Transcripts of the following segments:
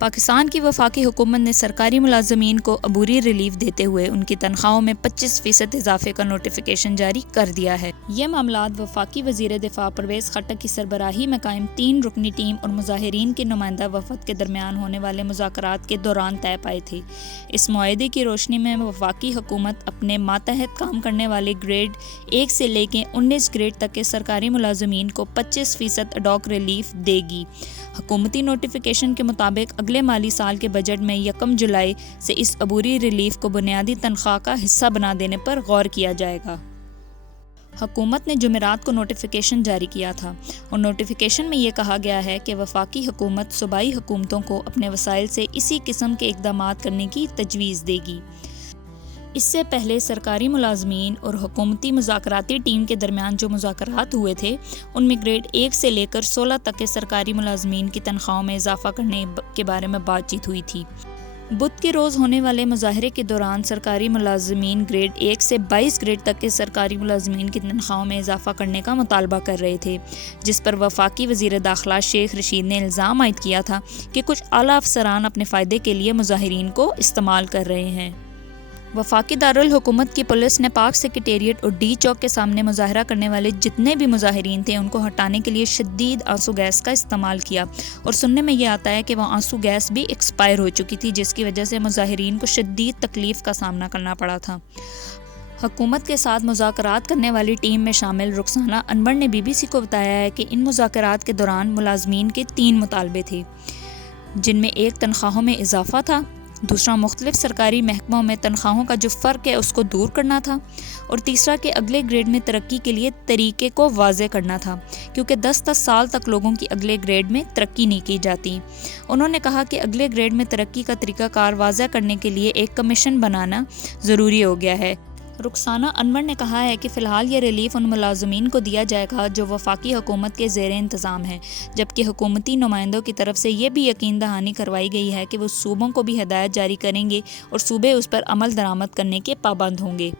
پاکستان کی وفاقی حکومت نے سرکاری ملازمین کو عبوری ریلیف دیتے ہوئے ان کی تنخواہوں میں 25% اضافے کا نوٹیفیکیشن جاری کر دیا ہے۔ یہ معاملات وفاقی وزیر دفاع پرویز خٹک کی سربراہی میں قائم 3 رکنی ٹیم اور مظاہرین کے نمائندہ وفد کے درمیان ہونے والے مذاکرات کے دوران طے پائے تھے۔ اس معاہدے کی روشنی میں وفاقی حکومت اپنے ماتحت کام کرنے والے گریڈ 1 سے لے کے 19 گریڈ تک کے سرکاری ملازمین کو 25% اڈاک ریلیف دے گی۔ حکومتی نوٹیفیکیشن کے مطابق اگلے مالی سال کے بجٹ میں 1 جولائی سے اس عبوری ریلیف کو بنیادی تنخواہ کا حصہ بنا دینے پر غور کیا جائے گا۔ حکومت نے جمعرات کو نوٹیفیکیشن جاری کیا تھا اور نوٹیفیکیشن میں یہ کہا گیا ہے کہ وفاقی حکومت صوبائی حکومتوں کو اپنے وسائل سے اسی قسم کے اقدامات کرنے کی تجویز دے گی۔ اس سے پہلے سرکاری ملازمین اور حکومتی مذاکراتی ٹیم کے درمیان جو مذاکرات ہوئے تھے ان میں گریڈ 1 سے لے کر 16 تک کے سرکاری ملازمین کی تنخواہوں میں اضافہ کرنے کے بارے میں بات چیت ہوئی تھی۔ بدھ کے روز ہونے والے مظاہرے کے دوران سرکاری ملازمین گریڈ 1 سے 22 گریڈ تک کے سرکاری ملازمین کی تنخواہوں میں اضافہ کرنے کا مطالبہ کر رہے تھے، جس پر وفاقی وزیر داخلہ شیخ رشید نے الزام عائد کیا تھا کہ کچھ اعلیٰ افسران اپنے فائدے کے لیے مظاہرین کو استعمال کر رہے ہیں۔ وفاقی دارالحکومت کی پولیس نے پاک سیکریٹریٹ اور ڈی چوک کے سامنے مظاہرہ کرنے والے جتنے بھی مظاہرین تھے ان کو ہٹانے کے لیے شدید آنسو گیس کا استعمال کیا، اور سننے میں یہ آتا ہے کہ وہ آنسو گیس بھی ایکسپائر ہو چکی تھی، جس کی وجہ سے مظاہرین کو شدید تکلیف کا سامنا کرنا پڑا تھا۔ حکومت کے ساتھ مذاکرات کرنے والی ٹیم میں شامل رخسانہ انور نے بی بی سی کو بتایا ہے کہ ان مذاکرات کے دوران ملازمین کے 3 مطالبے تھے، جن میں ایک تنخواہوں میں اضافہ تھا، دوسرا مختلف سرکاری محکموں میں تنخواہوں کا جو فرق ہے اس کو دور کرنا تھا، اور تیسرا کہ اگلے گریڈ میں ترقی کے لیے طریقے کو واضح کرنا تھا، کیونکہ 10 سال تک لوگوں کی اگلے گریڈ میں ترقی نہیں کی جاتی۔ انہوں نے کہا کہ اگلے گریڈ میں ترقی کا طریقہ کار واضح کرنے کے لیے ایک کمیشن بنانا ضروری ہو گیا ہے۔ رخسانہ انور نے کہا ہے کہ فی الحال یہ ریلیف ان ملازمین کو دیا جائے گا جو وفاقی حکومت کے زیر انتظام ہیں، جبکہ حکومتی نمائندوں کی طرف سے یہ بھی یقین دہانی کروائی گئی ہے کہ وہ صوبوں کو بھی ہدایت جاری کریں گے اور صوبے اس پر عمل درآمد کرنے کے پابند ہوں گے۔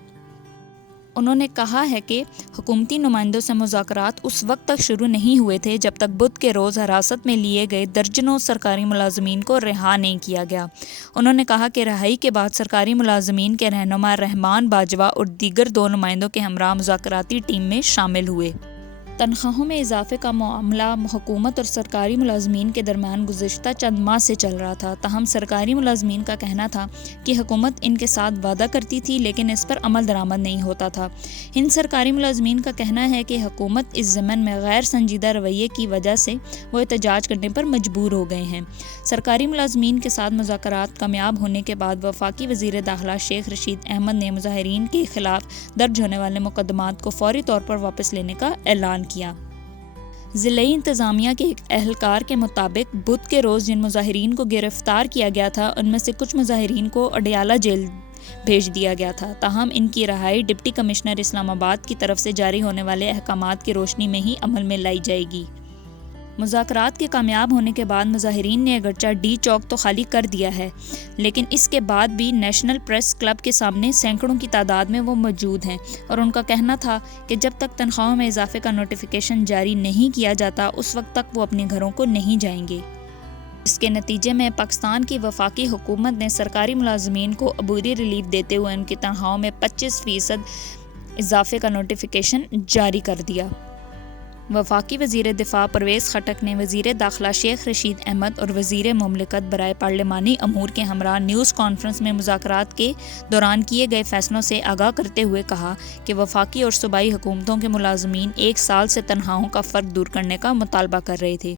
انہوں نے کہا ہے کہ حکومتی نمائندوں سے مذاکرات اس وقت تک شروع نہیں ہوئے تھے جب تک بدھ کے روز حراست میں لیے گئے درجنوں سرکاری ملازمین کو رہا نہیں کیا گیا۔ انہوں نے کہا کہ رہائی کے بعد سرکاری ملازمین کے رہنما رحمان باجوہ اور دیگر 2 نمائندوں کے ہمراہ مذاکراتی ٹیم میں شامل ہوئے۔ تنخواہوں میں اضافے کا معاملہ حکومت اور سرکاری ملازمین کے درمیان گزشتہ چند ماہ سے چل رہا تھا، تاہم سرکاری ملازمین کا کہنا تھا کہ حکومت ان کے ساتھ وعدہ کرتی تھی لیکن اس پر عمل درآمد نہیں ہوتا تھا۔ ان سرکاری ملازمین کا کہنا ہے کہ حکومت اس ضمن میں غیر سنجیدہ رویے کی وجہ سے وہ احتجاج کرنے پر مجبور ہو گئے ہیں۔ سرکاری ملازمین کے ساتھ مذاکرات کامیاب ہونے کے بعد وفاقی وزیر داخلہ شیخ رشید احمد نے مظاہرین کے خلاف درج ہونے والے مقدمات کو فوری طور پر واپس لینے کا اعلان کیا۔ ضلعی انتظامیہ کے ایک اہلکار کے مطابق بدھ کے روز جن مظاہرین کو گرفتار کیا گیا تھا ان میں سے کچھ مظاہرین کو اڈیالہ جیل بھیج دیا گیا تھا، تاہم ان کی رہائی ڈپٹی کمشنر اسلام آباد کی طرف سے جاری ہونے والے احکامات کی روشنی میں ہی عمل میں لائی جائے گی۔ مذاکرات کے کامیاب ہونے کے بعد مظاہرین نے اگرچہ ڈی چوک تو خالی کر دیا ہے، لیکن اس کے بعد بھی نیشنل پریس کلب کے سامنے سینکڑوں کی تعداد میں وہ موجود ہیں، اور ان کا کہنا تھا کہ جب تک تنخواہوں میں اضافے کا نوٹیفیکیشن جاری نہیں کیا جاتا اس وقت تک وہ اپنے گھروں کو نہیں جائیں گے۔ اس کے نتیجے میں پاکستان کی وفاقی حکومت نے سرکاری ملازمین کو عبوری ریلیف دیتے ہوئے ان کی تنخواہوں میں 25% اضافے کا نوٹیفیکیشن جاری کر دیا۔ وفاقی وزیر دفاع پرویز خٹک نے وزیر داخلہ شیخ رشید احمد اور وزیر مملکت برائے پارلیمانی امور کے ہمراہ نیوز کانفرنس میں مذاکرات کے دوران کیے گئے فیصلوں سے آگاہ کرتے ہوئے کہا کہ وفاقی اور صوبائی حکومتوں کے ملازمین 1 سال سے تنخواہوں کا فرق دور کرنے کا مطالبہ کر رہے تھے۔